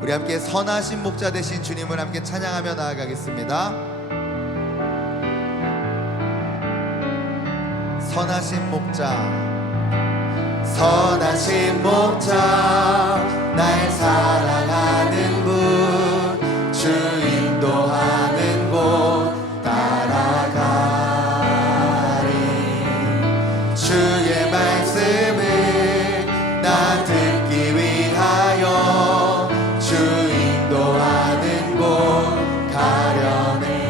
우리 함께 선하신 목자 되신 주님을 함께 찬양하며 나아가겠습니다. 선하신 목자 선하신 목자 날 사랑하는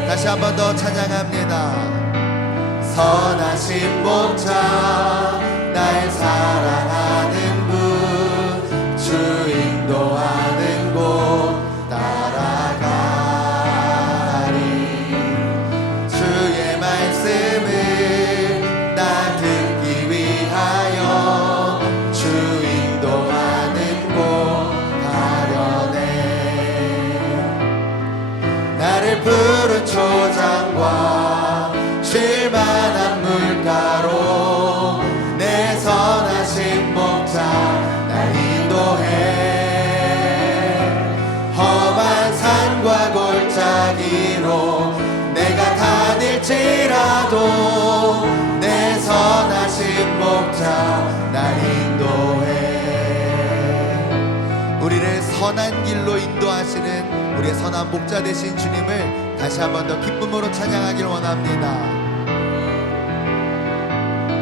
다시 한 번 더 찬양합니다. 선하신 목자 날 사랑하는 초장과 쉴만한 물가로 내 선하신 목자 날 인도해. 험한 산과 골짜기로 내가 다닐지라도 내 선하신 목자 날 인도해. 우리를 선한 길로 인도하시는 우리의 선한 목자 되신 주님을 다시 한번 더 기쁨으로 찬양하길 원합니다.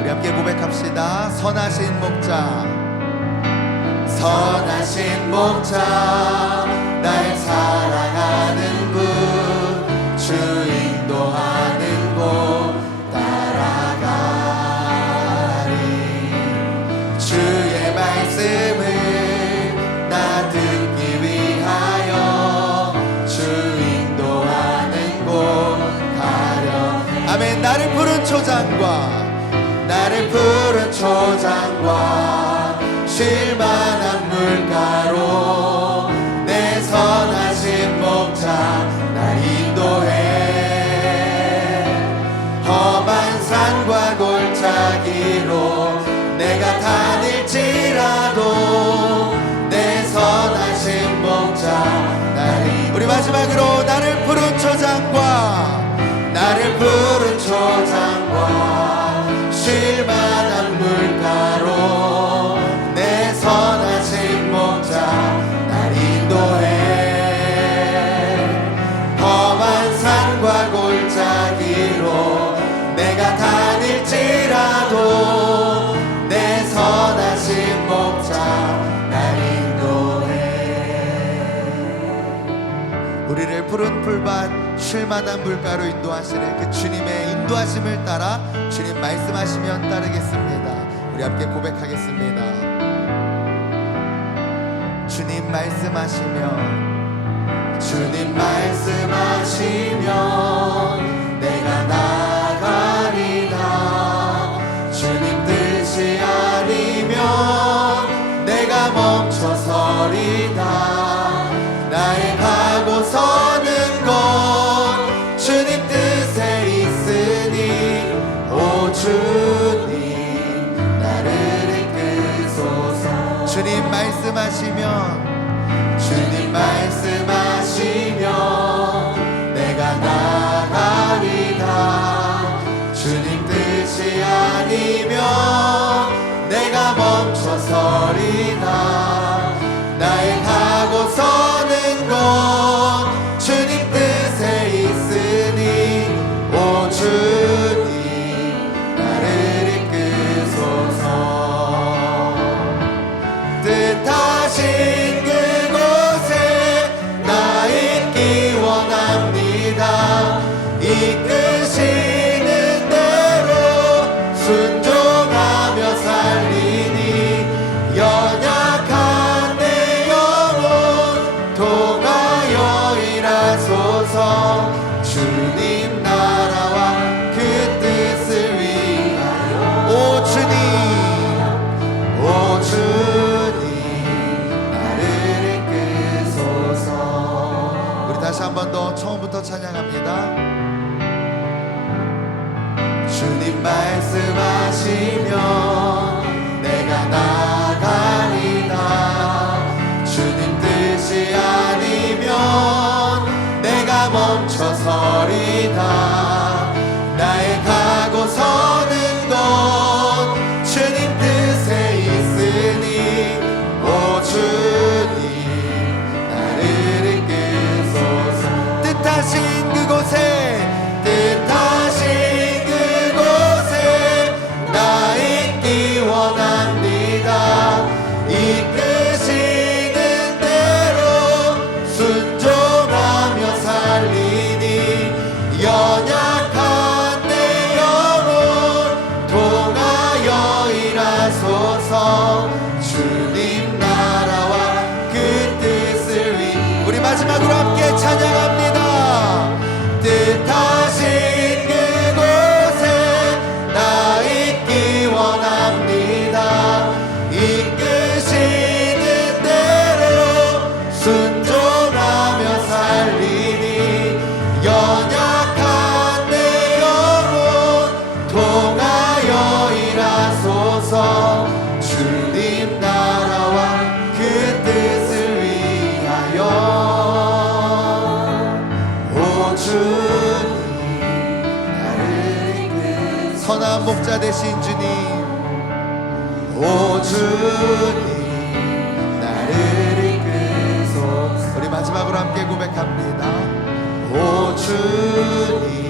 우리 함께 고백합시다. 선하신 목자, 선하신 목자, 날 사랑 나를 푸른 초장과 나를 푸른 초장과 쉴만한 물가로 내 선하신 목자 날 인도해. 험한 산과 골짜기로 내가 다닐지라도 내 선하신 목자 나를 우리 마지막으로 나를 푸른 초장과 나를 푸른 푸른 풀밭 쉴만한 물가로 인도하시는 그 주님의 인도하심을 따라 주님 말씀하시면 따르겠습니다. 우리 함께 고백하겠습니다. 주님 말씀하시면 주님 말씀하시면 주 말씀하시며 주님 나라와 그 뜻을 위하여. 오 주님 나를 이끌 선한 목자 되신 주님. 오 주님 나를 이끌소 우리 마지막으로 함께 고백합니다. 오 주님